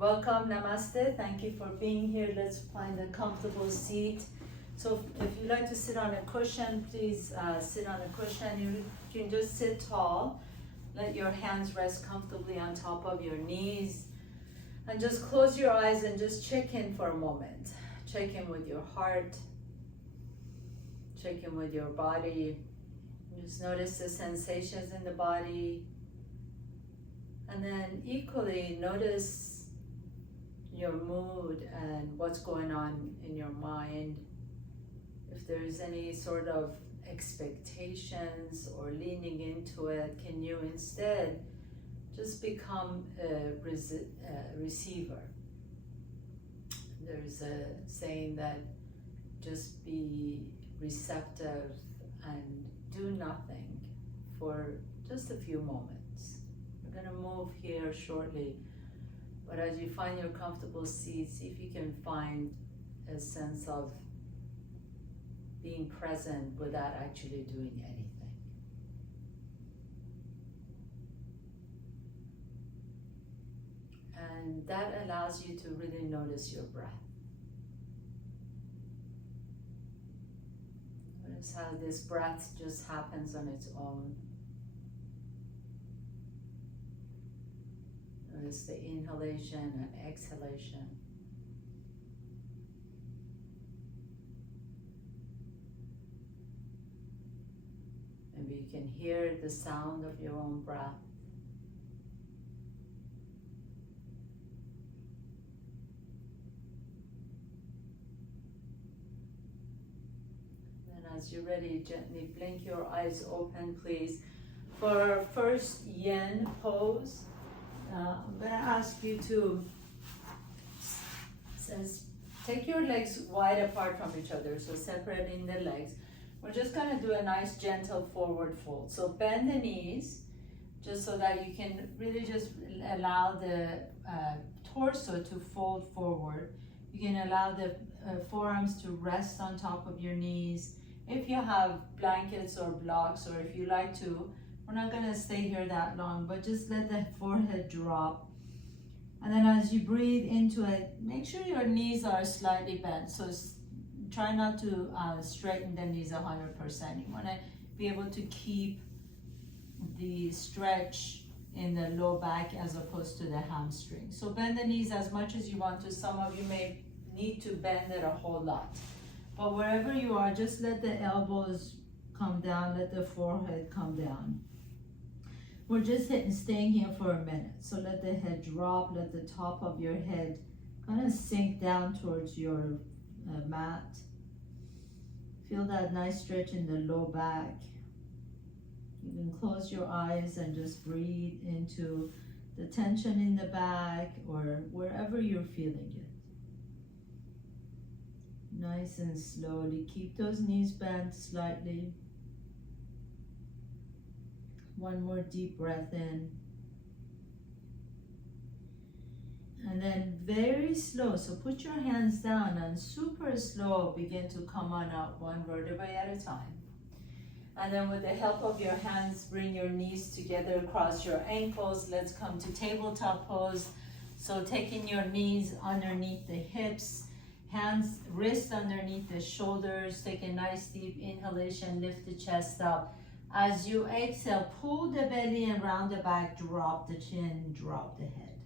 Welcome, namaste. Thank you for being here. Let's find a comfortable seat. So if you like to sit on a cushion, please sit on a cushion. You can just sit tall. Let your hands rest comfortably on top of your knees. And just close your eyes and just check in for a moment. Check in with your heart. Check in with your body. Just notice the sensations in the body. And then equally notice your mood and what's going on in your mind. If there's any sort of expectations or leaning into it, can you instead just become a receiver? There's a saying that just be receptive and do nothing for just a few moments. We're going to move here shortly, but as you find your comfortable seat, see if you can find a sense of being present without actually doing anything. And that allows you to really notice your breath. Notice how this breath just happens on its own. Notice the inhalation and exhalation. Maybe you can hear the sound of your own breath. Then as you're ready, gently blink your eyes open, please. For our first Yin pose, I'm going to ask you to take your legs wide apart from each other, so separating the legs. We're just going to do a nice gentle forward fold. So bend the knees just so that you can really just allow the torso to fold forward. You can allow the forearms to rest on top of your knees. If you have blankets or blocks, or if you like to, we're not going to stay here that long, but just let the forehead drop. And then as you breathe into it, make sure your knees are slightly bent. So try not to straighten the knees 100%. You want to be able to keep the stretch in the low back as opposed to the hamstring. So bend the knees as much as you want to. Some of you may need to bend it a whole lot. But wherever you are, just let the elbows come down, let the forehead come down. We're just staying here for a minute. So let the head drop, let the top of your head kind of sink down towards your mat. Feel that nice stretch in the low back. You can close your eyes and just breathe into the tension in the back or wherever you're feeling it. Nice and slowly. Keep those knees bent slightly. One more deep breath in. And then very slow, so put your hands down and super slow begin to come on up one vertebrae at a time. And then with the help of your hands, bring your knees together across your ankles. Let's come to tabletop pose. So taking your knees underneath the hips, hands, wrists underneath the shoulders. Take a nice deep inhalation, lift the chest up. As you exhale, pull the belly and round the back, drop the chin, drop the head.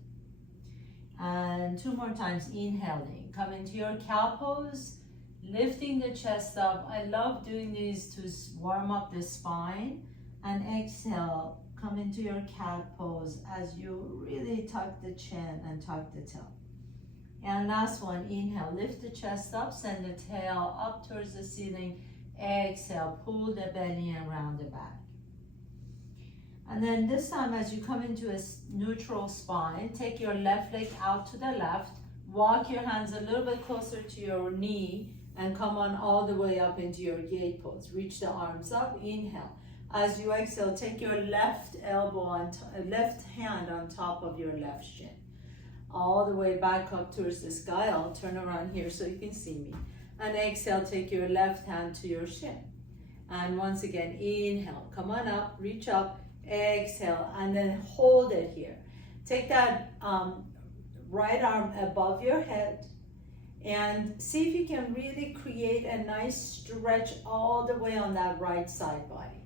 And two more times, inhaling. Come into your cow pose, lifting the chest up. I love doing these to warm up the spine. And exhale, come into your cat pose as you really tuck the chin and tuck the tail. And last one, inhale, lift the chest up, send the tail up towards the ceiling. Exhale, pull the belly and round the back. And then this time as you come into a neutral spine, take your left leg out to the left, walk your hands a little bit closer to your knee and come on all the way up into your gate pose. Reach the arms up, inhale. As you exhale, take your left elbow left hand on top of your left shin. All the way back up towards the sky. I'll turn around here so you can see me. And exhale, take your left hand to your shin. And once again, inhale, come on up, reach up, exhale, and then hold it here. Take that right arm above your head and see if you can really create a nice stretch all the way on that right side body.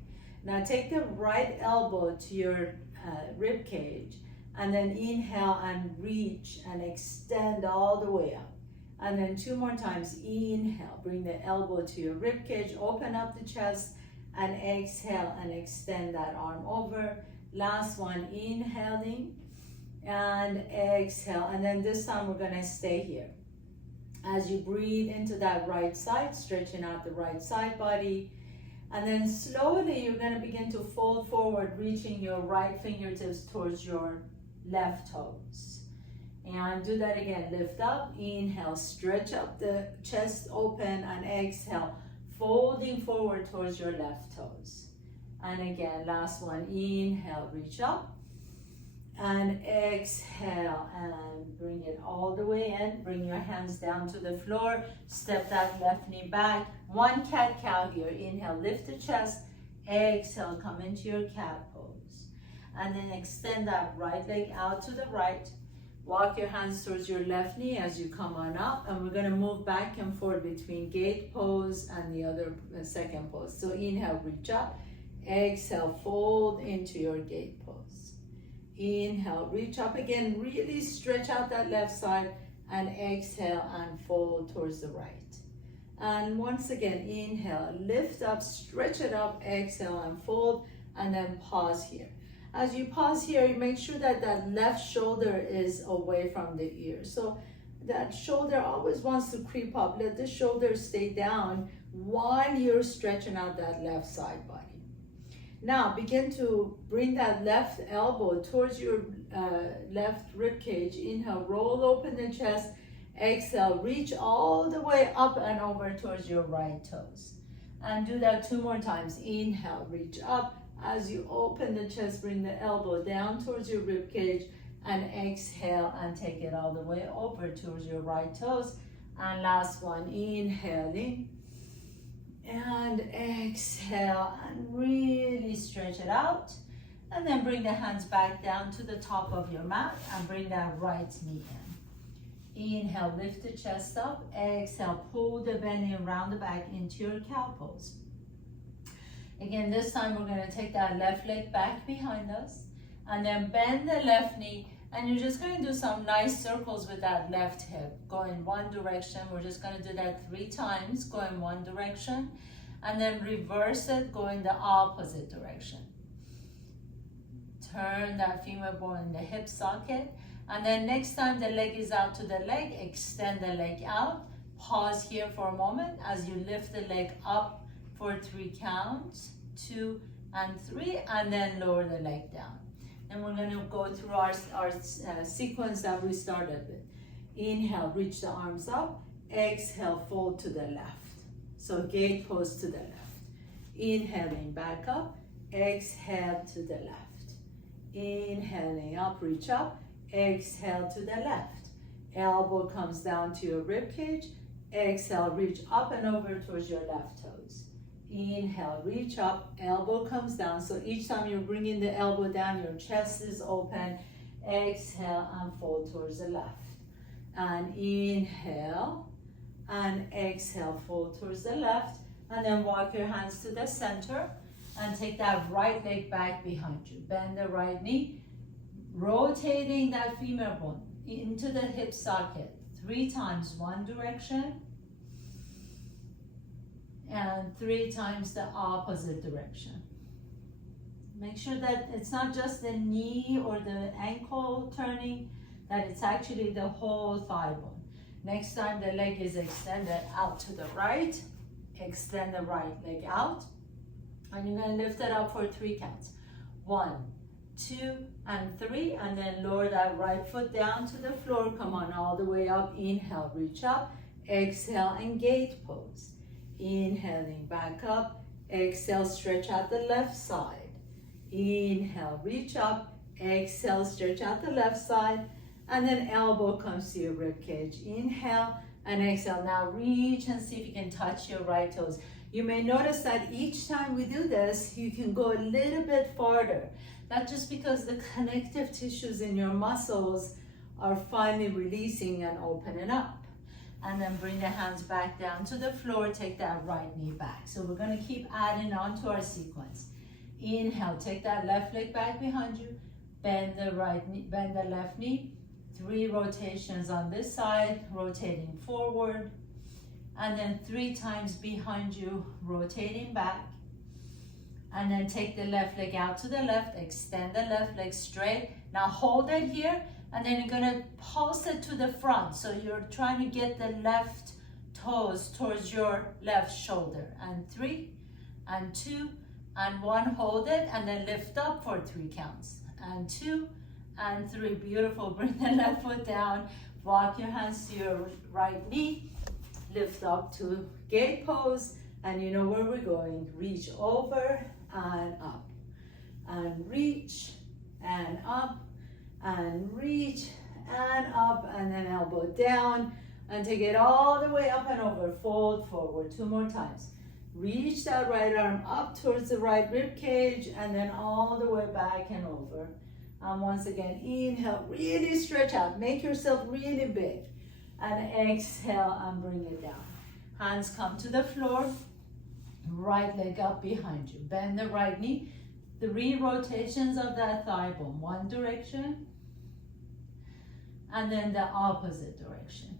Now take the right elbow to your rib cage and then inhale and reach and extend all the way up. And then 2 more times, inhale, bring the elbow to your rib cage, open up the chest, and exhale and extend that arm over. Last one, inhaling and exhale. And then this time we're gonna stay here. As you breathe into that right side, stretching out the right side body. And then slowly you're gonna begin to fold forward, reaching your right fingertips towards your left toes. And do that again, lift up, inhale, stretch up the chest open, and exhale, folding forward towards your left toes. And again, last one, inhale, reach up, and exhale, and bring it all the way in. Bring your hands down to the floor, step that left knee back. 1 cat-cow here, inhale, lift the chest, exhale, come into your cat pose. And then extend that right leg out to the right. Walk your hands towards your left knee as you come on up, and we're gonna move back and forth between gate pose and the other second pose. So inhale, reach up, exhale, fold into your gate pose. Inhale, reach up again, really stretch out that left side, and exhale and fold towards the right. And once again, inhale, lift up, stretch it up, exhale and fold, and then pause here. As you pause here, you make sure that that left shoulder is away from the ear. So that shoulder always wants to creep up. Let the shoulder stay down while you're stretching out that left side body. Now begin to bring that left elbow towards your left rib cage. Inhale, roll open the chest. Exhale, reach all the way up and over towards your right toes. And do that 2 more times. Inhale, reach up. As you open the chest, bring the elbow down towards your rib cage, and exhale and take it all the way over towards your right toes. And last one, inhaling and exhale, and really stretch it out. And then bring the hands back down to the top of your mat and bring that right knee in. Inhale, lift the chest up. Exhale, pull the belly around the back into your cow pose. Again, this time we're gonna take that left leg back behind us and then bend the left knee, and you're just gonna do some nice circles with that left hip. Go in one direction. We're just gonna do that 3 times, go in one direction, and then reverse it, go in the opposite direction. Turn that femur bone in the hip socket, and then next time the leg is out to the leg, extend the leg out. Pause here for a moment as you lift the leg up for 3 counts, 2 and 3, and then lower the leg down. And we're gonna go through our sequence that we started with. Inhale, reach the arms up. Exhale, fold to the left. So gate pose to the left. Inhaling, back up. Exhale to the left. Inhaling up, reach up. Exhale to the left. Elbow comes down to your rib cage. Exhale, reach up and over towards your left toes. Inhale, reach up, elbow comes down. So each time you're bringing the elbow down, your chest is open. Exhale and fold towards the left. And inhale and exhale, fold towards the left. And then walk your hands to the center and take that right leg back behind you. Bend the right knee, rotating that femur bone into the hip socket 3 times, one direction, and 3 times the opposite direction. Make sure that it's not just the knee or the ankle turning, that it's actually the whole thigh bone. Next time the leg is extended out to the right, extend the right leg out, and you're gonna lift it up for 3 counts. 1, 2, and 3, and then lower that right foot down to the floor. Come on, all the way up. Inhale, reach up. Exhale, and gate pose. Inhaling, back up. Exhale, stretch out the left side. Inhale, reach up. Exhale, stretch out the left side. And then elbow comes to your rib cage. Inhale and exhale. Now reach and see if you can touch your right toes. You may notice that each time we do this, you can go a little bit farther. That's just because the connective tissues in your muscles are finally releasing and opening up. And then bring the hands back down to the floor, take that right knee back. So we're gonna keep adding on to our sequence. Inhale, take that left leg back behind you, bend the right knee, bend the left knee, 3 rotations on this side, rotating forward, and then 3 times behind you, rotating back. And then take the left leg out to the left, extend the left leg straight. Now hold it here, and then you're gonna pulse it to the front. So you're trying to get the left toes towards your left shoulder. And 3, and 2, and 1, hold it, and then lift up for 3 counts. And 2, and 3, beautiful. Bring the left foot down, walk your hands to your right knee, lift up to gate pose, and you know where we're going. Reach over and up, and reach, and up, and reach, and up, and then elbow down, and take it all the way up and over, fold forward. 2 more times. Reach that right arm up towards the right rib cage, and then all the way back and over. And once again, inhale, really stretch out, make yourself really big, and exhale and bring it down. Hands come to the floor, right leg up behind you, bend the right knee, 3 rotations of that thigh bone, 1 direction, and then the opposite direction.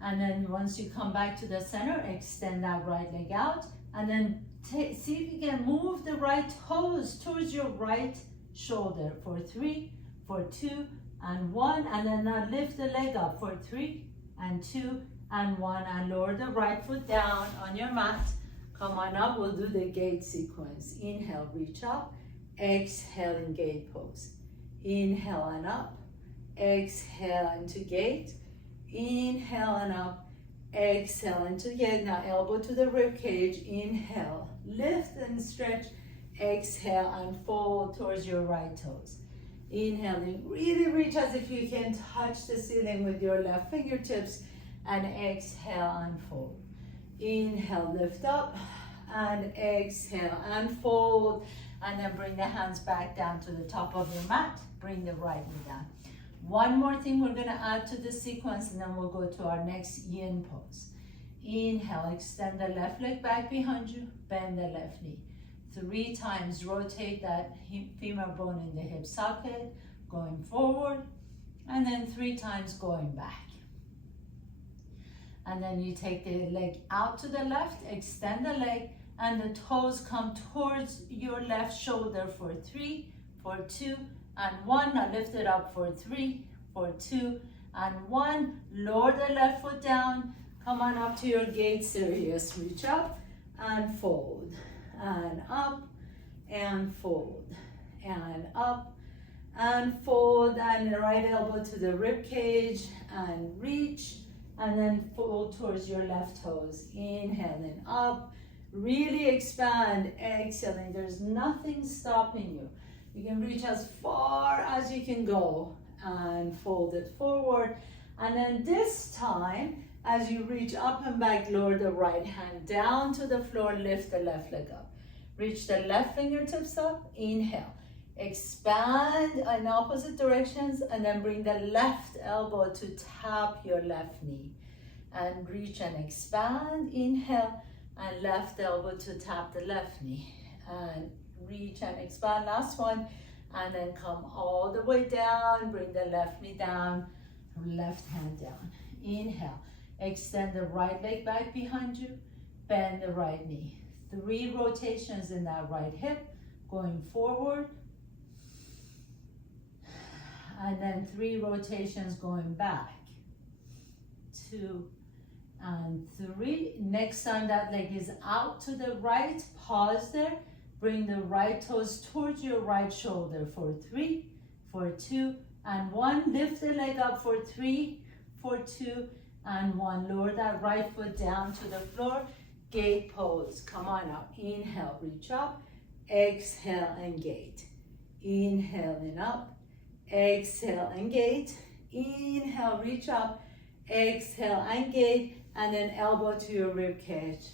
And then once you come back to the center, extend that right leg out, and then see if you can move the right toes towards your right shoulder for 3, for 2, and 1, and then now lift the leg up for 3, and 2, and 1, and lower the right foot down on your mat. Come on up, we'll do the gate sequence. Inhale, reach up, exhale in gate pose. Inhale and up, exhale into gate, inhale and up, exhale into gate. Now elbow to the rib cage, inhale, lift and stretch, exhale and fold towards your right toes. Inhaling, really reach as if you can touch the ceiling with your left fingertips, and exhale and fold. Inhale, lift up, and exhale and fold, and then bring the hands back down to the top of your mat. Bring the right knee down. One more thing we're gonna add to the sequence, and then we'll go to our next yin pose. Inhale, extend the left leg back behind you, bend the left knee. 3 times rotate that femur bone in the hip socket, going forward, and then 3 times going back. And then you take the leg out to the left, extend the leg, and the toes come towards your left shoulder for 3, for 2, and 1. Now lift it up for 3, for 2, and 1. Lower the left foot down. Come on up to your gate serious. Reach up and fold, and up, and fold, and up, and fold, and the right elbow to the rib cage, and reach, and then fold towards your left toes. Inhaling up, really expand, exhaling. There's nothing stopping you. You can reach as far as you can go, and fold it forward. And then this time, as you reach up and back, lower the right hand down to the floor, lift the left leg up. Reach the left fingertips up, inhale. Expand in opposite directions, and then bring the left elbow to tap your left knee. And reach and expand, inhale, and left elbow to tap the left knee. And reach and expand, last one. And then come all the way down, bring the left knee down, left hand down. Inhale, extend the right leg back behind you, bend the right knee. 3 rotations in that right hip, going forward, and then 3 rotations going back. 2 and 3. Next time that leg is out to the right, pause there. Bring the right toes towards your right shoulder for 3, for 2, and 1. Lift the leg up for 3, for 2, and 1. Lower that right foot down to the floor. Gate pose. Come on up. Inhale, reach up. Exhale and gate. Inhale and up. Exhale and gate. Inhale, reach up. Exhale and gate. And then elbow to your rib cage.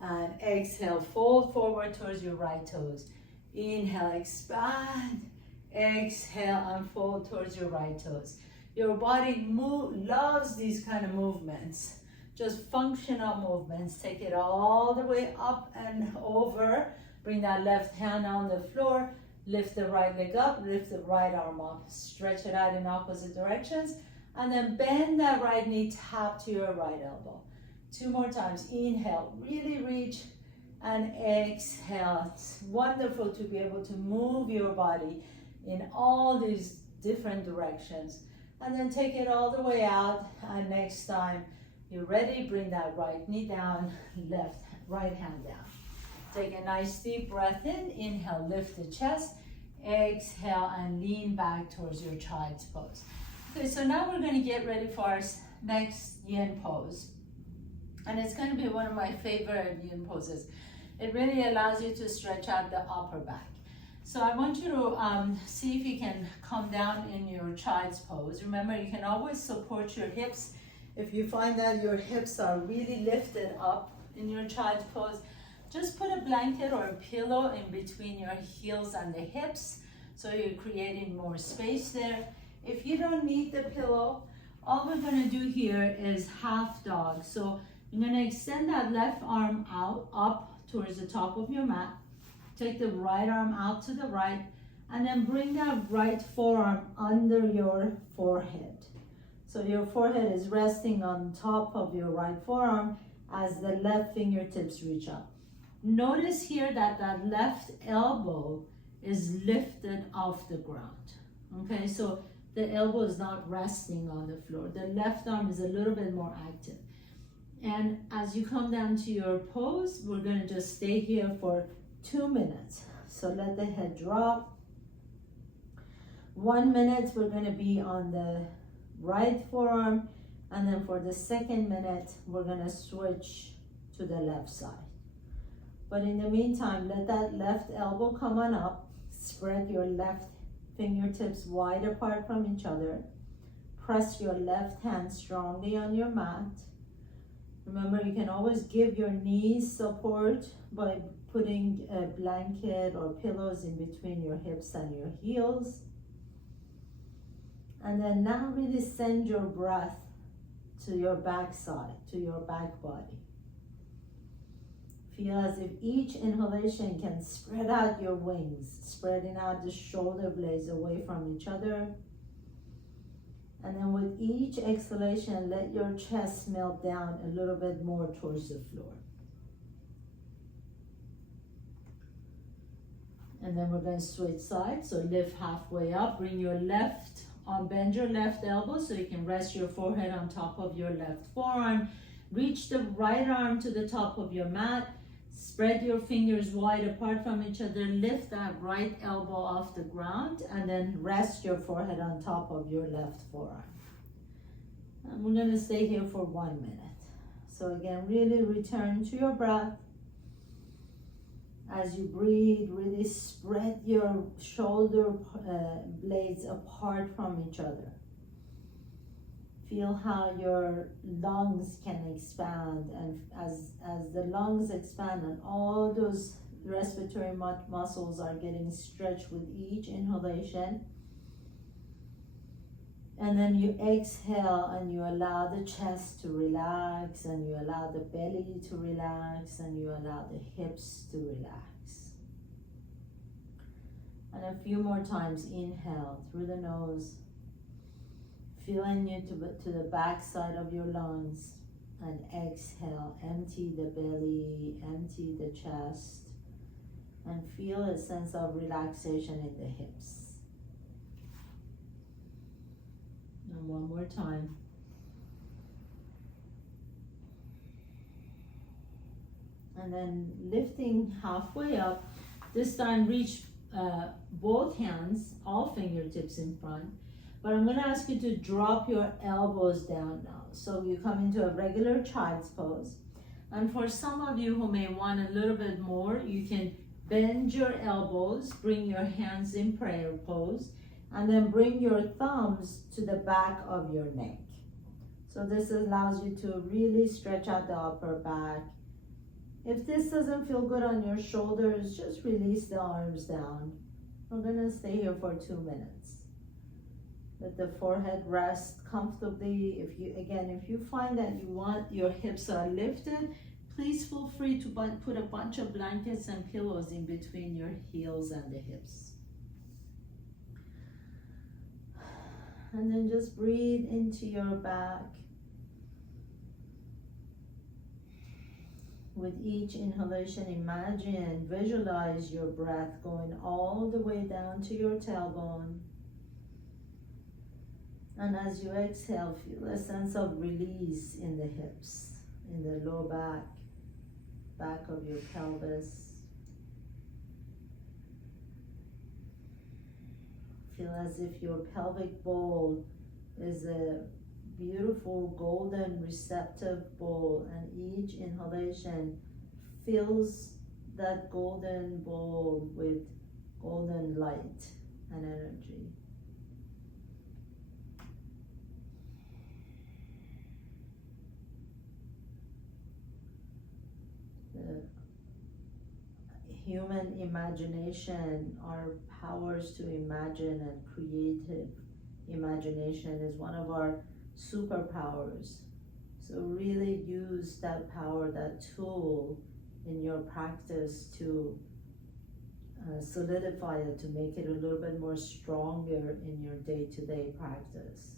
And exhale, fold forward towards your right toes. Inhale, expand. Exhale and fold towards your right toes. Your body loves these kind of movements. Just functional movements. Take it all the way up and over. Bring that left hand on the floor. Lift the right leg up, lift the right arm up. Stretch it out in opposite directions. And then bend that right knee, tap to your right elbow. 2 more times. Inhale, really reach, and exhale. It's wonderful to be able to move your body in all these different directions. And then take it all the way out. And next time you're ready, bring that right knee down, right hand down. Take a nice deep breath in. Inhale, lift the chest. Exhale and lean back towards your child's pose. Okay, so now we're going to get ready for our next yin pose. And it's going to be one of my favorite yin poses. It really allows you to stretch out the upper back. So I want you to see if you can come down in your child's pose. Remember, you can always support your hips. If you find that your hips are really lifted up in your child's pose, just put a blanket or a pillow in between your heels and the hips, so you're creating more space there. If you don't need the pillow, all we're gonna do here is half dog. So you're gonna extend that left arm out, up towards the top of your mat. Take the right arm out to the right, and then bring that right forearm under your forehead. So your forehead is resting on top of your right forearm as the left fingertips reach up. Notice here that that left elbow is lifted off the ground. Okay, so the elbow is not resting on the floor. The left arm is a little bit more active. And as you come down to your pose, we're gonna just stay here for 2 minutes. So let the head drop. 1 minute, we're gonna be on the right forearm. And then for the second minute, we're gonna switch to the left side. But in the meantime, let that left elbow come on up. Spread your left fingertips wide apart from each other. Press your left hand strongly on your mat. Remember, you can always give your knees support by putting a blanket or pillows in between your hips and your heels. And then now really send your breath to your back side, to your back body. Feel as if each inhalation can spread out your wings, spreading out the shoulder blades away from each other. And then with each exhalation, let your chest melt down a little bit more towards the floor. And then we're going to switch sides. So lift halfway up, bring your left arm, bend your left elbow so you can rest your forehead on top of your left forearm. Reach the right arm to the top of your mat. Spread your fingers wide apart from each other. Lift that right elbow off the ground and then rest your forehead on top of your left forearm. And we're going to stay here for 1 minute. So again, really return to your breath. As you breathe, really spread your shoulder blades apart from each other. Feel how your lungs can expand, and as the lungs expand and all those respiratory muscles are getting stretched with each inhalation. And then you exhale and you allow the chest to relax, and you allow the belly to relax, and you allow the hips to relax. And a few more times, inhale through the nose. Feeling you to the back side of your lungs, and exhale, empty the belly, empty the chest, and feel a sense of relaxation in the hips. And one more time. And then lifting halfway up, this time reach both hands, all fingertips in front. But I'm going to ask you to drop your elbows down now. So you come into a regular child's pose. And for some of you who may want a little bit more, you can bend your elbows, bring your hands in prayer pose, and then bring your thumbs to the back of your neck. So this allows you to really stretch out the upper back. If this doesn't feel good on your shoulders, just release the arms down. We're gonna stay here for 2 minutes. Let the forehead rest comfortably. If you find that you want your hips are lifted, please feel free to put a bunch of blankets and pillows in between your heels and the hips. And then just breathe into your back. With each inhalation, imagine, visualize your breath going all the way down to your tailbone. And as you exhale, feel a sense of release in the hips, in the low back, back of your pelvis. Feel as if your pelvic bowl is a beautiful golden receptive bowl, and each inhalation fills that golden bowl with golden light and energy. The human imagination, our powers to imagine and creative imagination is one of our superpowers. So really use that power, that tool in your practice to solidify it, to make it a little bit more stronger in your day-to-day practice.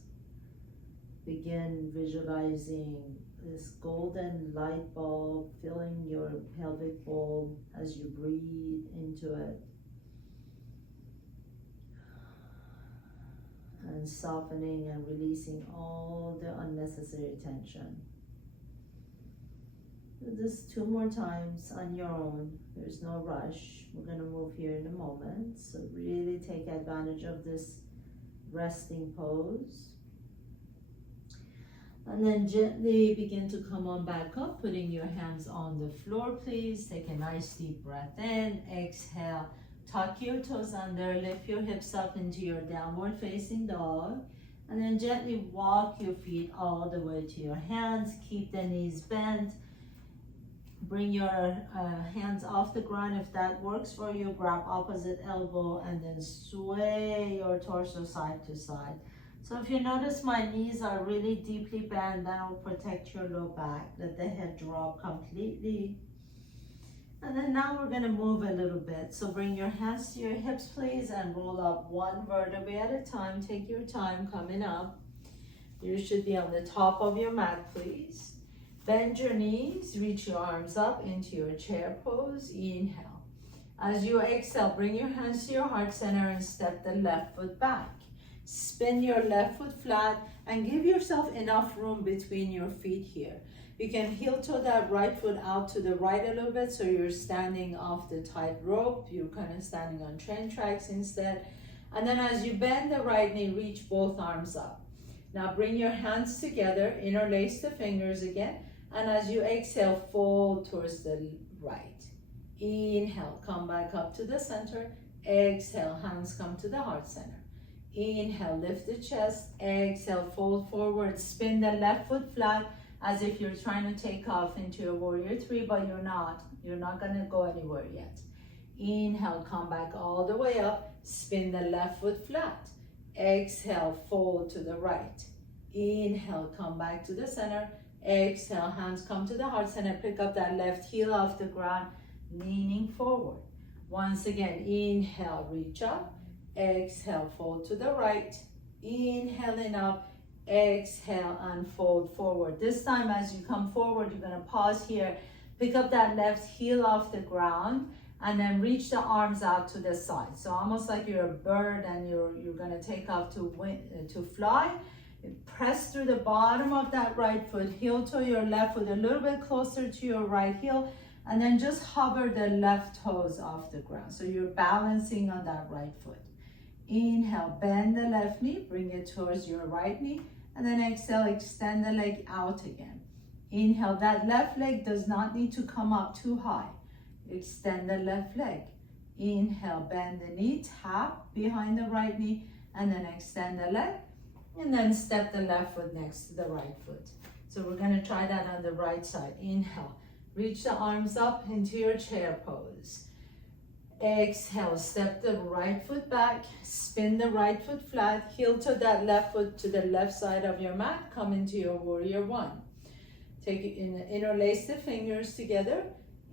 Begin visualizing this golden light bulb filling your pelvic bowl as you breathe into it. And softening and releasing all the unnecessary tension. Do this 2 more times on your own. There's no rush. We're going to move here in a moment. So really take advantage of this resting pose. And then gently begin to come on back up, putting your hands on the floor, please. Take a nice deep breath in. Exhale. Tuck your toes under, lift your hips up into your downward facing dog, and then gently walk your feet all the way to your hands. Keep the knees bent. Bring your hands off the ground if that works for you. Grab opposite elbow and then sway your torso side to side. So if you notice my knees are really deeply bent, that will protect your low back. Let the head drop completely. And then now we're going to move a little bit. So bring your hands to your hips, please, and roll up one vertebrae at a time. Take your time coming up. You should be on the top of your mat, please. Bend your knees, reach your arms up into your chair pose. Inhale. As you exhale, bring your hands to your heart center and step the left foot back. Spin your left foot flat and give yourself enough room between your feet here. You can heel toe that right foot out to the right a little bit so you're standing off the tight rope. You're kind of standing on train tracks instead. And then as you bend the right knee, reach both arms up. Now bring your hands together, interlace the fingers again. And as you exhale, fold towards the right. Inhale, come back up to the center. Exhale, hands come to the heart center. Inhale, lift the chest. Exhale, fold forward. Spin the left foot flat, as if you're trying to take off into a warrior 3, but you're not. You're not gonna go anywhere yet. Inhale, come back all the way up. Spin the left foot flat. Exhale, fold to the right. Inhale, come back to the center. Exhale, hands come to the heart center. Pick up that left heel off the ground, leaning forward. Once again, inhale, reach up. Exhale, fold to the right. Inhaling up. Exhale and fold forward. This time as you come forward, you're going to pause here, pick up that left heel off the ground, and then reach the arms out to the side. So almost like you're a bird and you're going to take off to fly. Press through the bottom of that right foot, heel toe your left foot a little bit closer to your right heel, and then just hover the left toes off the ground. So you're balancing on that right foot. Inhale, bend the left knee, bring it towards your right knee, and then exhale, extend the leg out again. Inhale, that left leg does not need to come up too high. Extend the left leg. Inhale, bend the knee, tap behind the right knee, and then extend the leg, and then step the left foot next to the right foot. So we're gonna try that on the right side. Inhale, reach the arms up into your chair pose. Exhale, step the right foot back, spin the right foot flat, heel to that left foot to the left side of your mat, come into your warrior one. Take it in, interlace the fingers together.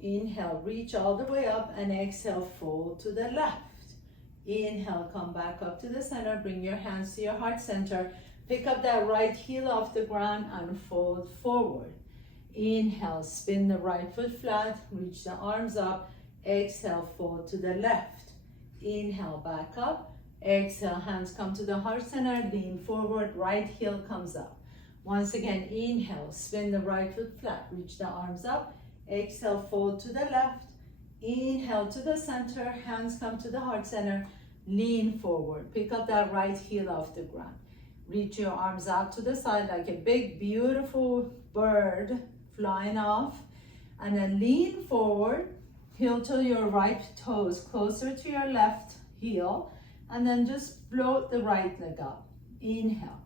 Inhale, reach all the way up, and exhale, fold to the left. Inhale, come back up to the center, bring your hands to your heart center. Pick up that right heel off the ground and fold forward. Inhale, spin the right foot flat, reach the arms up. Exhale, fold to the left. Inhale, back up. Exhale, hands come to the heart center, lean forward, right heel comes up. Once again, inhale, spin the right foot flat, reach the arms up. Exhale, fold to the left. Inhale to the center, hands come to the heart center, lean forward. Pick up that right heel off the ground. Reach your arms out to the side like a big, beautiful bird flying off. And then lean forward, heel to your right toes, closer to your left heel. And then just float the right leg up. Inhale.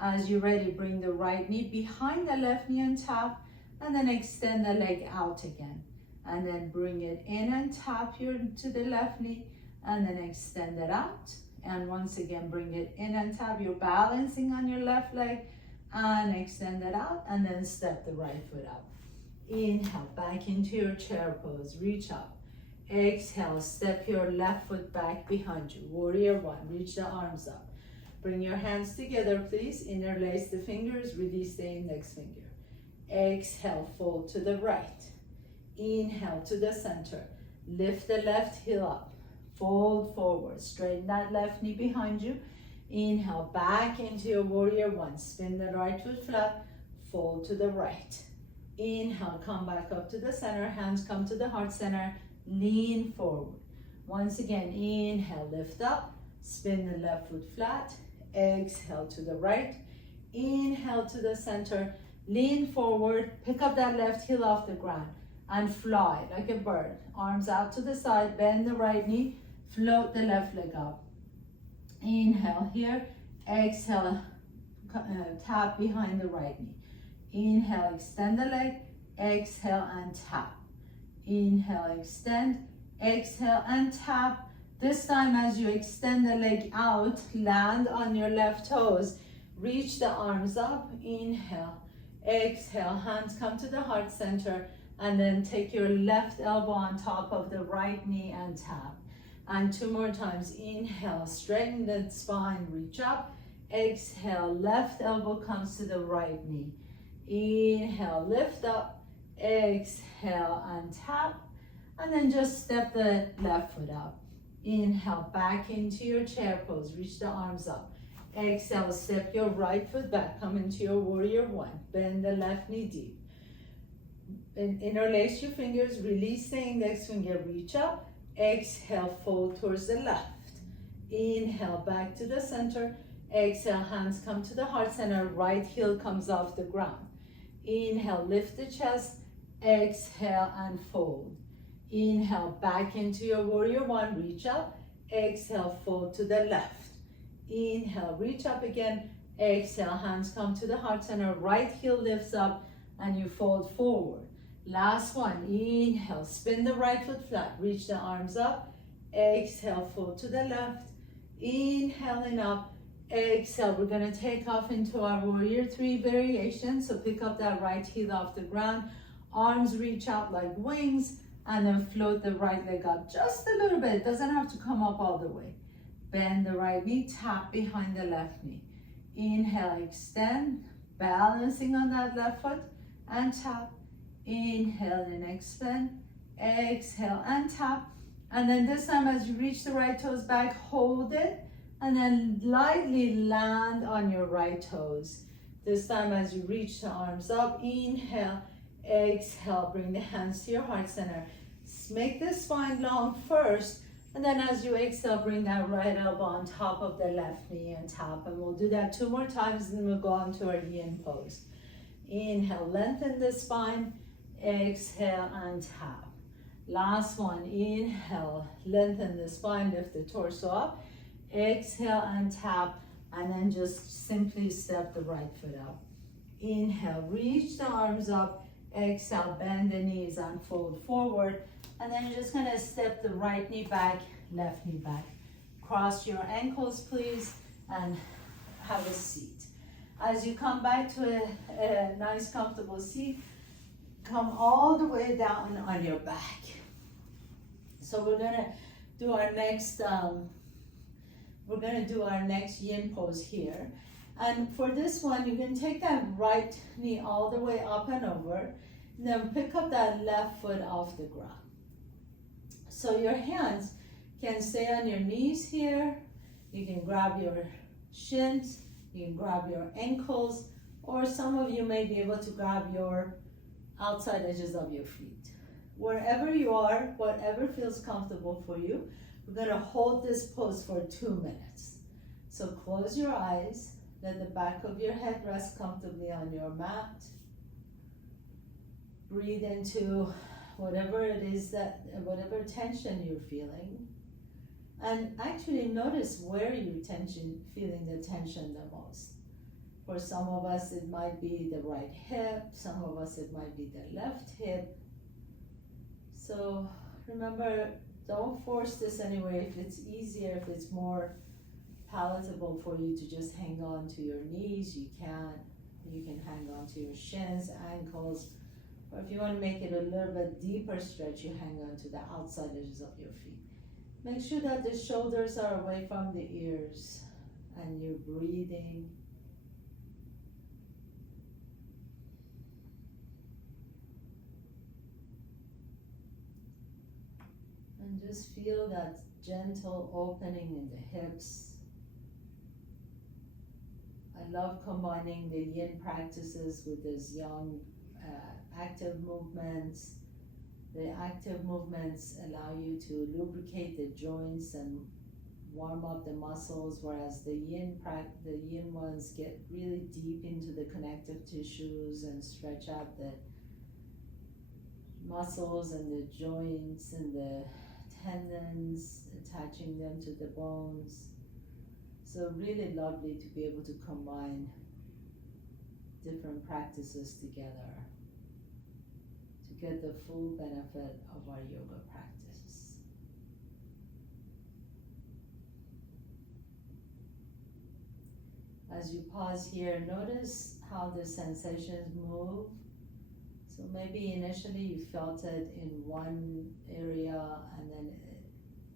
As you're ready, bring the right knee behind the left knee and tap. And then extend the leg out again. And then bring it in and tap to the left knee. And then extend it out. And once again, bring it in and tap. You're balancing on your left leg. And extend it out. And then step the right foot up. Inhale, back into your chair pose. Reach up. Exhale, step your left foot back behind you. Warrior one. Reach the arms up. Bring your hands together, please. Interlace the fingers. Release the index finger. Exhale, fold to the right. Inhale to the center. Lift the left heel up. Fold forward. Straighten that left knee behind you. Inhale, back into your warrior one. Spin the right foot flat. Fold to the right. Inhale, come back up to the center. Hands come to the heart center. Lean forward. Once again, inhale, lift up. Spin the left foot flat. Exhale to the right. Inhale to the center. Lean forward. Pick up that left heel off the ground. And fly like a bird. Arms out to the side, bend the right knee, float the left leg up. Inhale here, exhale, tap behind the right knee. Inhale, extend the leg, exhale and tap. Inhale, extend, exhale and tap. This time as you extend the leg out, land on your left toes, reach the arms up, inhale, exhale, hands come to the heart center. And then take your left elbow on top of the right knee and tap. And two more times. Inhale, straighten the spine, reach up. Exhale, left elbow comes to the right knee. Inhale, lift up. Exhale and tap. And then just step the left foot up. Inhale, back into your chair pose. Reach the arms up. Exhale, step your right foot back. Come into your warrior one. Bend the left knee deep. Interlace your fingers, release the index finger, reach up. Exhale, fold towards the left. Inhale, back to the center. Exhale, hands come to the heart center. Right heel comes off the ground. Inhale, lift the chest. Exhale and fold. Inhale, back into your warrior one, reach up. Exhale, fold to the left. Inhale, reach up again. Exhale, hands come to the heart center. Right heel lifts up and you fold forward. Last one, inhale, spin the right foot flat, reach the arms up, exhale, fold to the left, inhaling up, exhale. We're gonna take off into our warrior three variation. So pick up that right heel off the ground, arms reach out like wings, and then float the right leg up just a little bit. It doesn't have to come up all the way. Bend the right knee, tap behind the left knee. Inhale, extend, balancing on that left foot, and tap. Inhale and extend, exhale and tap. And then this time as you reach the right toes back, hold it, and then lightly land on your right toes. This time as you reach the arms up, inhale, exhale, bring the hands to your heart center. Make the spine long first, and then as you exhale, bring that right elbow on top of the left knee and tap. And we'll do that two more times, and then we'll go on to our yin pose. Inhale, lengthen the spine. Exhale and tap. Last one, inhale, lengthen the spine, lift the torso up. Exhale and tap, and then just simply step the right foot up. Inhale, reach the arms up. Exhale, bend the knees and fold forward. And then you're just gonna step the right knee back, left knee back. Cross your ankles, please, and have a seat. As you come back to a nice, comfortable seat, come all the way down on your back. So we're gonna do our next, yin pose here. And for this one, you can take that right knee all the way up and over, and then pick up that left foot off the ground. So your hands can stay on your knees here. You can grab your shins, you can grab your ankles, or some of you may be able to grab your outside edges of your feet. Wherever you are, whatever feels comfortable for you, we're gonna hold this pose for 2 minutes. So close your eyes, let the back of your head rest comfortably on your mat. Breathe into whatever it is whatever tension you're feeling. And actually notice where you're feeling the tension the most. For some of us, it might be the right hip. Some of us, it might be the left hip. So remember, don't force this anyway. If it's easier, if it's more palatable for you to just hang on to your knees, you can. You can hang on to your shins, ankles, or if you want to make it a little bit deeper stretch, you hang on to the outside edges of your feet. Make sure that the shoulders are away from the ears and you're breathing. And just feel that gentle opening in the hips. I love combining the yin practices with these yang active movements. The active movements allow you to lubricate the joints and warm up the muscles, whereas the yin ones get really deep into the connective tissues and stretch out the muscles and the joints and the tendons, attaching them to the bones. So really lovely to be able to combine different practices together to get the full benefit of our yoga practice. As you pause here, notice how the sensations move. So maybe initially you felt it in one area and then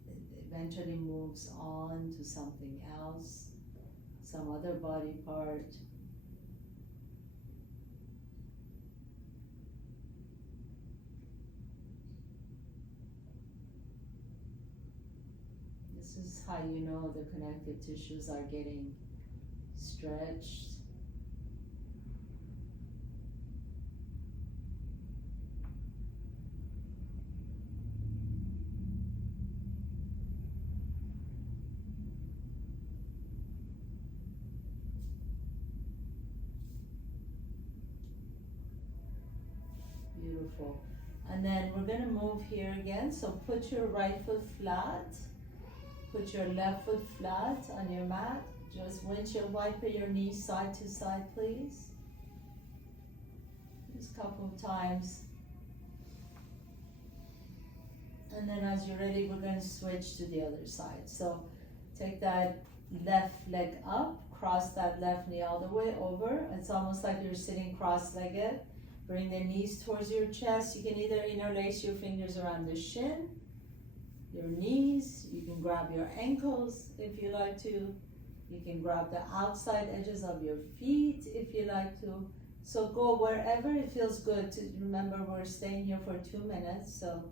it eventually moves on to something else, some other body part. This is how you know the connective tissues are getting stretched. Beautiful. And then we're going to move here again. So put your right foot flat. Put your left foot flat on your mat. Just windshield wiper your knees side to side, please. Just a couple of times. And then as you're ready, we're going to switch to the other side. So take that left leg up, cross that left knee all the way over. It's almost like you're sitting cross-legged. Bring the knees towards your chest. You can either interlace your fingers around the shin, your knees. You can grab your ankles if you like to. You can grab the outside edges of your feet if you like to. So go wherever it feels good. Remember, we're staying here for 2 minutes. So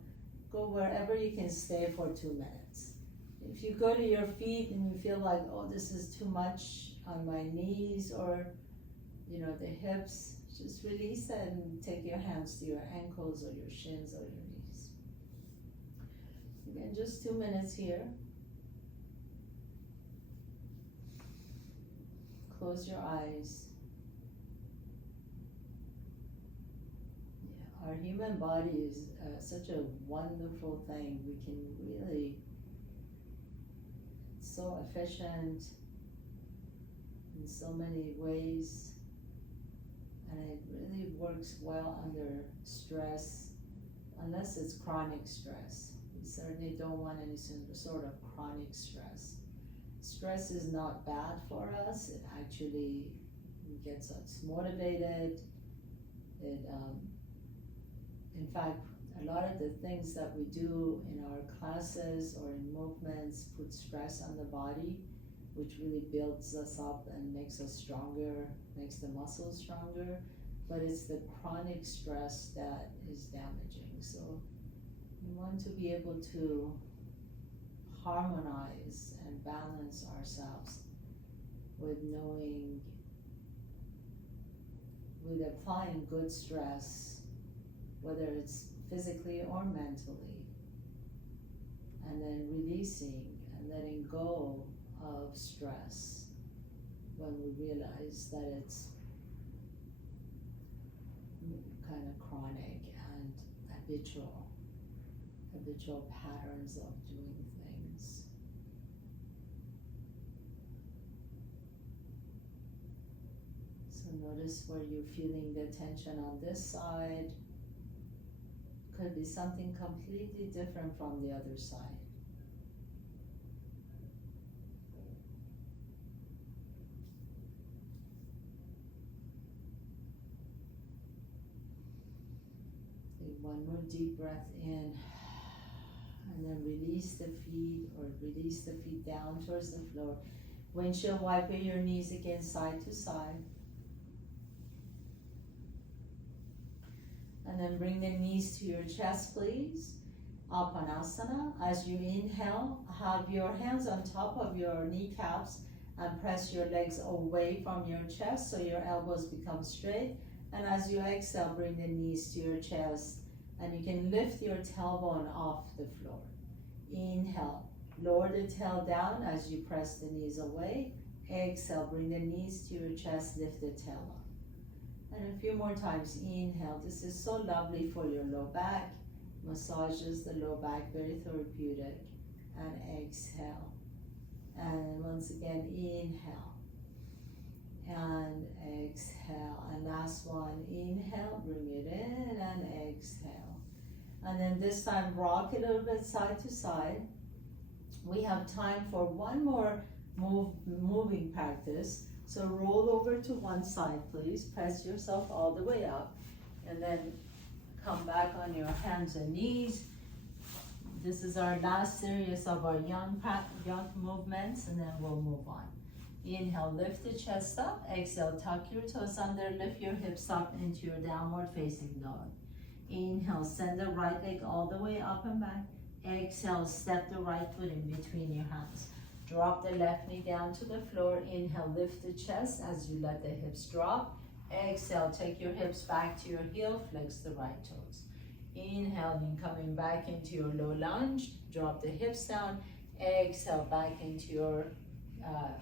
go wherever you can stay for 2 minutes. If you go to your feet and you feel like, oh, this is too much on my knees or, the hips, just release it and take your hands to your ankles or your shins or your knees. Again, just 2 minutes here. Close your eyes. Yeah, our human body is such a wonderful thing. We can really, it's so efficient in so many ways. And it really works well under stress, unless it's chronic stress. We certainly don't want any sort of chronic stress. Stress is not bad for us. It actually gets us motivated. It, in fact, a lot of the things that we do in our classes or in movements put stress on the body, which really builds us up and makes us stronger, makes the muscles stronger. But it's the chronic stress that is damaging. So we want to be able to harmonize and balance ourselves with knowing, with applying good stress, whether it's physically or mentally, and then releasing and letting go of stress when we realize that it's kind of chronic and habitual patterns of doing things. So notice where you're feeling the tension on this side. Could be something completely different from the other side. Take one more deep breath in, and then release the feet, or release the feet down towards the floor. Windshield wiper your knees again, side to side. And then bring the knees to your chest, please. Apanasana. As you inhale, have your hands on top of your kneecaps and press your legs away from your chest so your elbows become straight. And as you exhale, bring the knees to your chest, and you can lift your tailbone off the floor. Inhale, lower the tail down as you press the knees away. Exhale, bring the knees to your chest, lift the tail up. And a few more times. Inhale. This is so lovely for your low back. Massages the low back, very therapeutic. And exhale. And once again, inhale. And exhale. And last one, inhale, bring it in and exhale. And then this time, rock a little bit side to side. We have time for one more moving practice. So roll over to one side, please. Press yourself all the way up. And then come back on your hands and knees. This is our last series of our young movements, and then we'll move on. Inhale, lift the chest up. Exhale, tuck your toes under, lift your hips up into your downward facing dog. Inhale, send the right leg all the way up and back. Exhale, step the right foot in between your hands. Drop the left knee down to the floor. Inhale, lift the chest as you let the hips drop. Exhale, take your hips back to your heel, flex the right toes. Inhaling, coming back into your low lunge. Drop the hips down. Exhale, back into your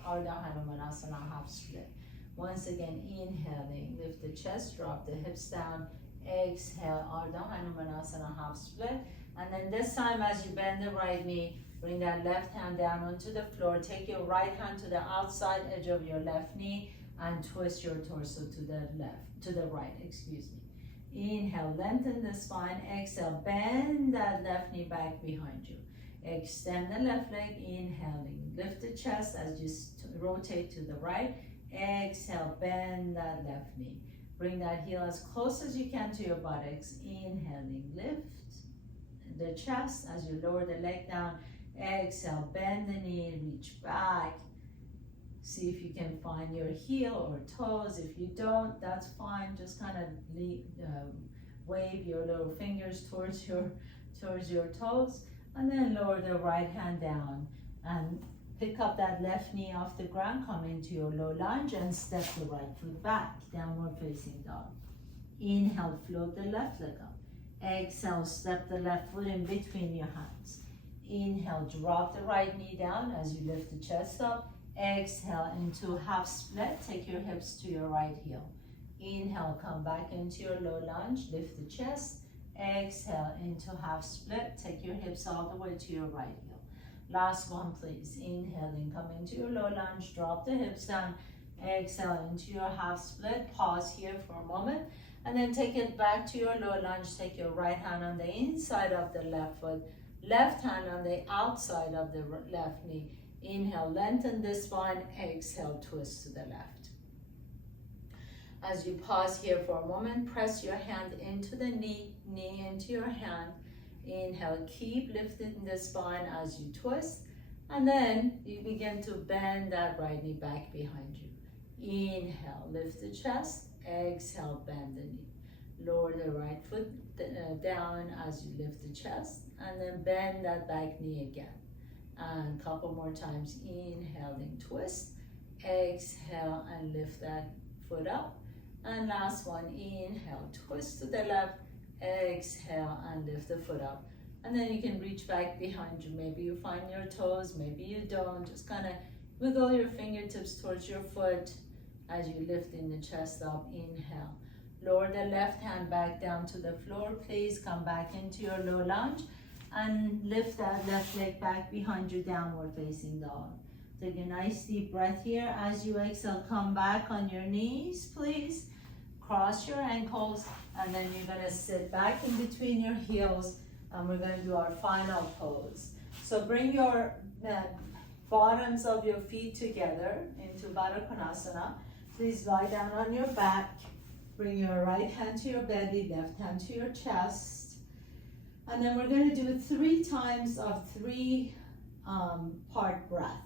Ardha Hanumanasana half split. Once again, inhaling, lift the chest, drop the hips down. Exhale, Ardha Hanumanasana half split. And then this time, as you bend the right knee, bring that left hand down onto the floor. Take your right hand to the outside edge of your left knee and twist your torso to the right, excuse me. Inhale, lengthen the spine. Exhale, bend that left knee back behind you. Extend the left leg, inhaling. Lift the chest as you rotate to the right. Exhale, bend that left knee. Bring that heel as close as you can to your buttocks. Inhaling, lift the chest as you lower the leg down. Exhale, bend the knee, reach back. See if you can find your heel or toes. If you don't, that's fine. Just kind of wave your little fingers towards your toes, and then lower the right hand down and pick up that left knee off the ground. Come into your low lunge and step the right foot back, downward facing dog. Inhale, float the left leg up. Exhale, step the left foot in between your hands. Inhale, drop the right knee down as you lift the chest up. Exhale into half split. Take your hips to your right heel. Inhale, come back into your low lunge. Lift the chest. Exhale into half split. Take your hips all the way to your right heel. Last one, please. Inhaling, come into your low lunge. Drop the hips down. Exhale into your half split. Pause here for a moment. And then take it back to your low lunge. Take your right hand on the inside of the left foot, left hand on the outside of the left knee. Inhale, lengthen the spine. Exhale, twist to the left. As you pause here for a moment, press your hand into the knee, knee into your hand. Inhale, keep lifting the spine as you twist. And then you begin to bend that right knee back behind you. Inhale, lift the chest. Exhale, bend the knee. Lower the right foot down as you lift the chest. And then bend that back knee again. And a couple more times. Inhaling, twist. Exhale, and lift that foot up. And last one. Inhale, twist to the left. Exhale, and lift the foot up. And then you can reach back behind you. Maybe you find your toes, maybe you don't. Just kind of wiggle your fingertips towards your foot as you lift in the chest up. Inhale. Lower the left hand back down to the floor. Please come back into your low lunge and lift that left leg back behind you, downward facing dog. Take a nice deep breath here. As you exhale, come back on your knees, please. Cross your ankles, and then you're gonna sit back in between your heels, and we're gonna do our final pose. So bring your bottoms of your feet together into Baddha Konasana. Please lie down on your back. Bring your right hand to your belly, left hand to your chest. And then we're gonna do 3 times of 3 part breath.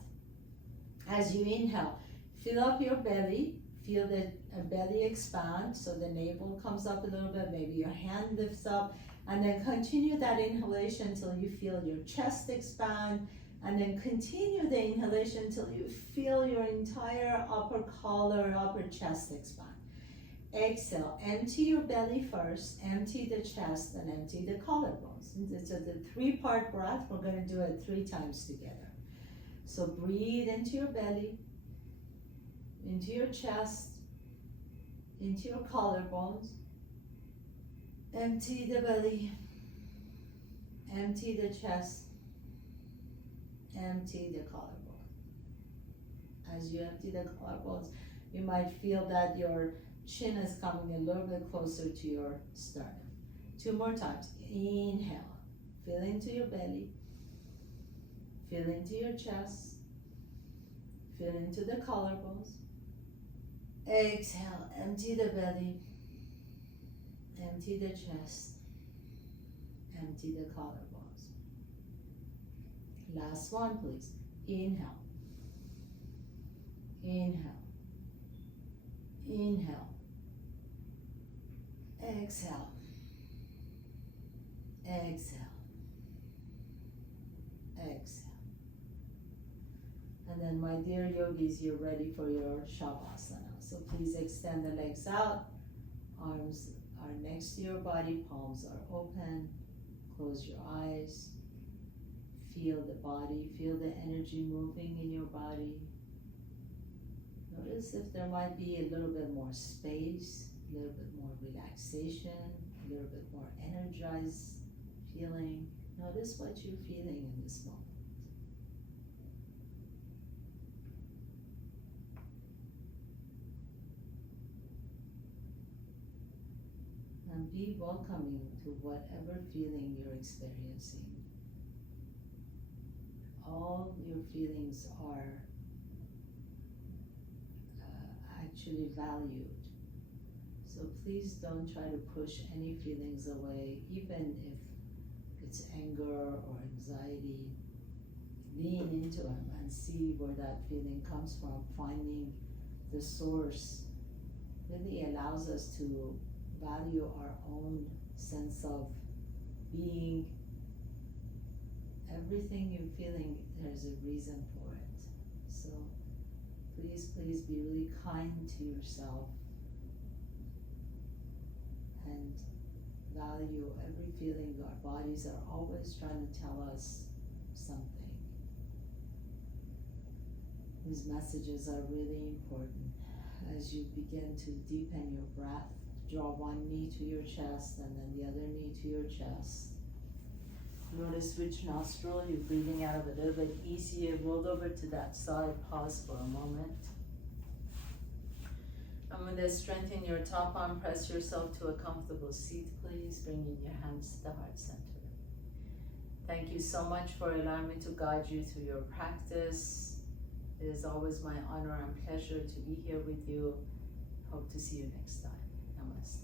As you inhale, fill up your belly. Feel the belly expand, so the navel comes up a little bit, maybe your hand lifts up, and then continue that inhalation until you feel your chest expand, and then continue the inhalation until you feel your entire upper collar, upper chest expand. Exhale, empty your belly first, empty the chest, and empty the collarbones. So the 3-part breath, we're going to do it 3 times together. So breathe into your belly, into your chest, into your collarbones. Empty the belly, empty the chest, empty the collarbone. As you empty the collarbones, you might feel that your chin is coming a little bit closer to your sternum. 2 more times. Inhale, fill into your belly, fill into your chest, fill into the collarbones. Exhale, empty the belly, empty the chest, empty the collarbones. Last one, please. Inhale, inhale, inhale, exhale, exhale, exhale. And then, my dear yogis, you're ready for your Shavasana. So please extend the legs out. Arms are next to your body, palms are open. Close your eyes. Feel the body, feel the energy moving in your body. Notice if there might be a little bit more space, a little bit more relaxation, a little bit more energized feeling. Notice what you're feeling in this moment. And be welcoming to whatever feeling you're experiencing. All your feelings are actually valued. So please don't try to push any feelings away, even if it's anger or anxiety. Lean into them and see where that feeling comes from. Finding the source really allows us to value our own sense of being. Everything you're feeling, there's a reason for it. So please be really kind to yourself and value every feeling. Our bodies are always trying to tell us something. These messages are really important. As you begin to deepen your breath, draw one knee to your chest and then the other knee to your chest. Notice which nostril you're breathing out of a little bit easier. Roll over to that side, pause for a moment. And when they strengthen your top arm, press yourself to a comfortable seat, please. Bringing your hands to the heart center. Thank you so much for allowing me to guide you through your practice. It is always my honor and pleasure to be here with you. Hope to see you next time. Namaste.